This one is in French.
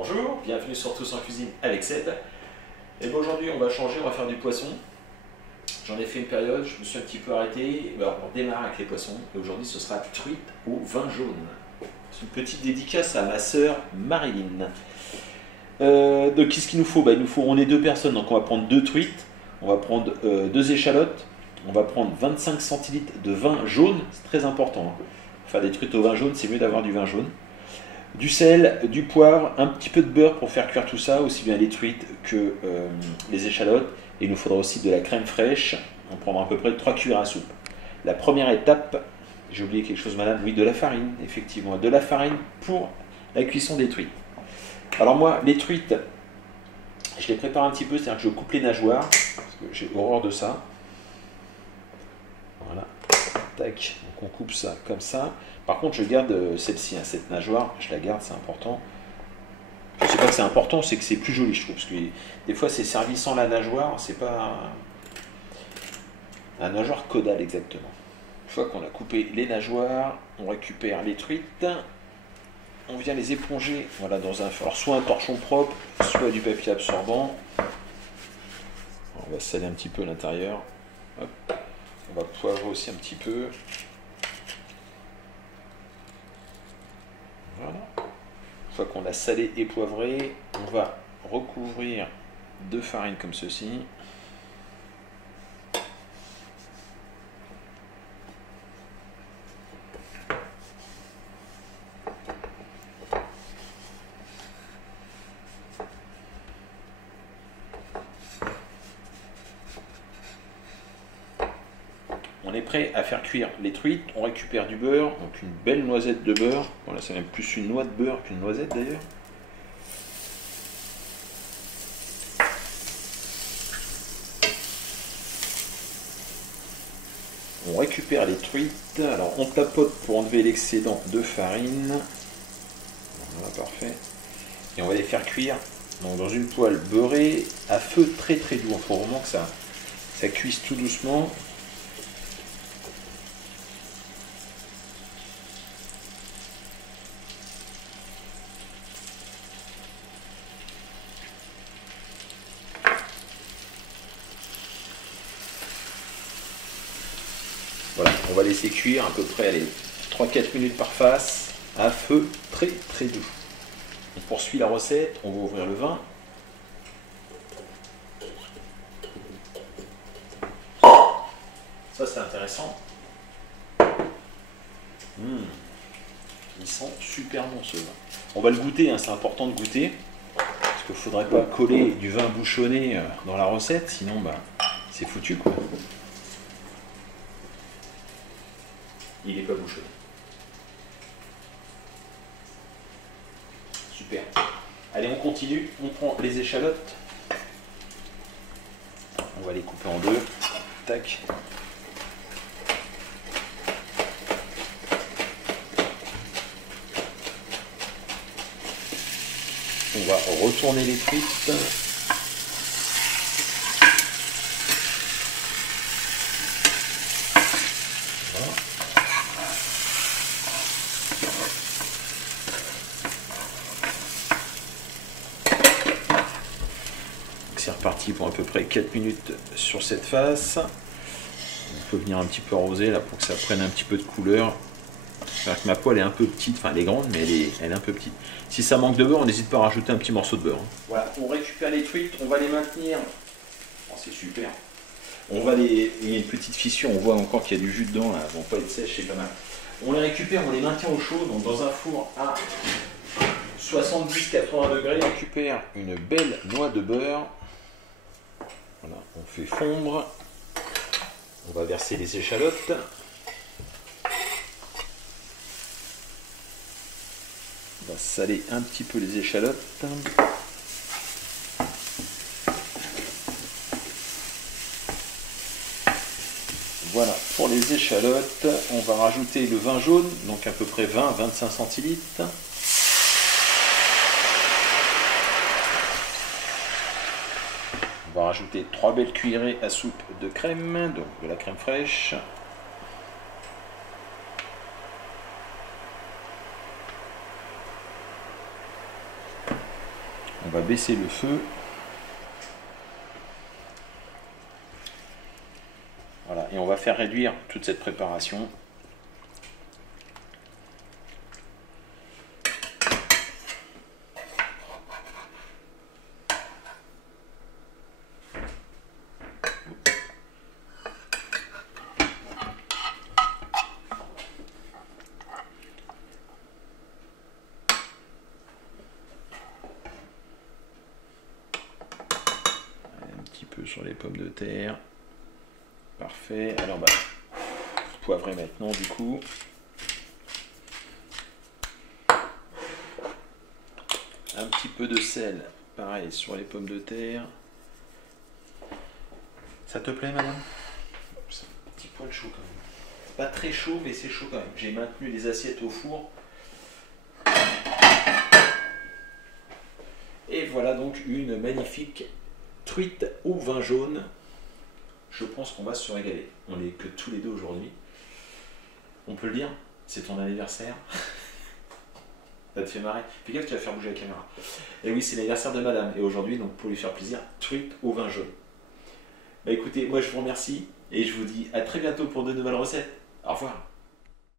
Bonjour, bienvenue sur Tous en Cuisine avec Seb. Et bon, aujourd'hui on va changer, on va faire du poisson. J'en ai fait une période, je me suis un petit peu arrêté. Alors, on démarre avec les poissons et aujourd'hui ce sera truite au vin jaune. C'est une petite dédicace à ma sœur Marilyn. Donc qu'est-ce qu'il nous faut? On est deux personnes, donc on va prendre deux truites, on va prendre deux échalotes, on va prendre 25 centilitres de vin jaune, c'est très important. Pour faire des truites au vin jaune, c'est mieux d'avoir du vin jaune. Du sel, du poivre, un petit peu de beurre pour faire cuire tout ça, aussi bien les truites que les échalotes. Et il nous faudra aussi de la crème fraîche, on prendra à peu près 3 cuillères à soupe. La première étape, j'ai oublié quelque chose madame, oui, de la farine, effectivement, de la farine pour la cuisson des truites. Alors moi, les truites, je les prépare un petit peu, c'est-à-dire que je coupe les nageoires, parce que j'ai horreur de ça. Voilà, tac, donc on coupe ça comme ça. Par contre, je garde celle-ci, hein, cette nageoire, je la garde, c'est important. Je sais pas que c'est important, c'est que c'est plus joli, je trouve. Parce que des fois, c'est servi sans la nageoire, c'est pas un nageoire caudale exactement. Une fois qu'on a coupé les nageoires, on récupère les truites, on vient les éponger, voilà, dans un, alors soit un torchon propre, soit du papier absorbant. Alors, on va saler un petit peu l'intérieur. On va poivrer aussi un petit peu. Voilà. Une fois qu'on a salé et poivré, on va recouvrir de farine comme ceci. On est prêt à faire cuire les truites, on récupère du beurre, donc une belle noisette de beurre. Voilà, c'est même plus une noix de beurre qu'une noisette d'ailleurs. On récupère les truites, alors on tapote pour enlever l'excédent de farine. Voilà, parfait. Et on va les faire cuire donc, dans une poêle beurrée à feu très très doux. Il faut vraiment que ça cuise tout doucement. Voilà, on va laisser cuire à peu près 3-4 minutes par face, à feu très très doux. On poursuit la recette, on va ouvrir le vin. Ça c'est intéressant. Il sent super bon ce vin. On va le goûter, hein, c'est important de goûter. Parce qu'il ne faudrait pas coller du vin bouchonné dans la recette, sinon c'est foutu quoi. Il n'est pas bouchonné. Super. Allez, on continue. On prend les échalotes. On va les couper en deux. Tac. On va retourner les truites. Voilà. C'est reparti pour à peu près 4 minutes sur cette face. On peut venir un petit peu arroser là pour que ça prenne un petit peu de couleur. Que ma poêle est un peu petite, enfin elle est grande mais elle est un peu petite. Si ça manque de beurre, on n'hésite pas à rajouter un petit morceau de beurre. Voilà, on récupère les truites, on va les maintenir. Oh, c'est super. On va il y a une petite fissure, on voit encore qu'il y a du jus dedans, là. Elles vont pas être sèches, c'est pas mal. On les récupère, on les maintient au chaud, donc dans un four à 70-80 degrés. On récupère une belle noix de beurre. Voilà, on fait fondre. On va verser les échalotes. On va saler un petit peu les échalotes. Voilà, pour les échalotes, on va rajouter le vin jaune, donc à peu près 20-25 centilitres. On va rajouter 3 belles cuillerées à soupe de crème, donc de la crème fraîche. On va baisser le feu. Voilà, et on va faire réduire toute cette préparation. Un petit peu sur les pommes de terre. Parfait. Alors, poivrer maintenant du coup. Un petit peu de sel, pareil, sur les pommes de terre. Ça te plaît, madame? C'est un petit poil chaud quand même. Pas très chaud, mais c'est chaud quand même. J'ai maintenu les assiettes au four. Et voilà donc une magnifique truite au vin jaune. Je pense qu'on va se régaler. On n'est que tous les deux aujourd'hui. On peut le dire, c'est ton anniversaire. Ça te fait marrer. Fais gaffe, tu vas faire bouger la caméra. Et oui, c'est l'anniversaire de madame. Et aujourd'hui, donc pour lui faire plaisir, truite au vin jaune. Bah écoutez, moi je vous remercie et je vous dis à très bientôt pour de nouvelles recettes. Au revoir.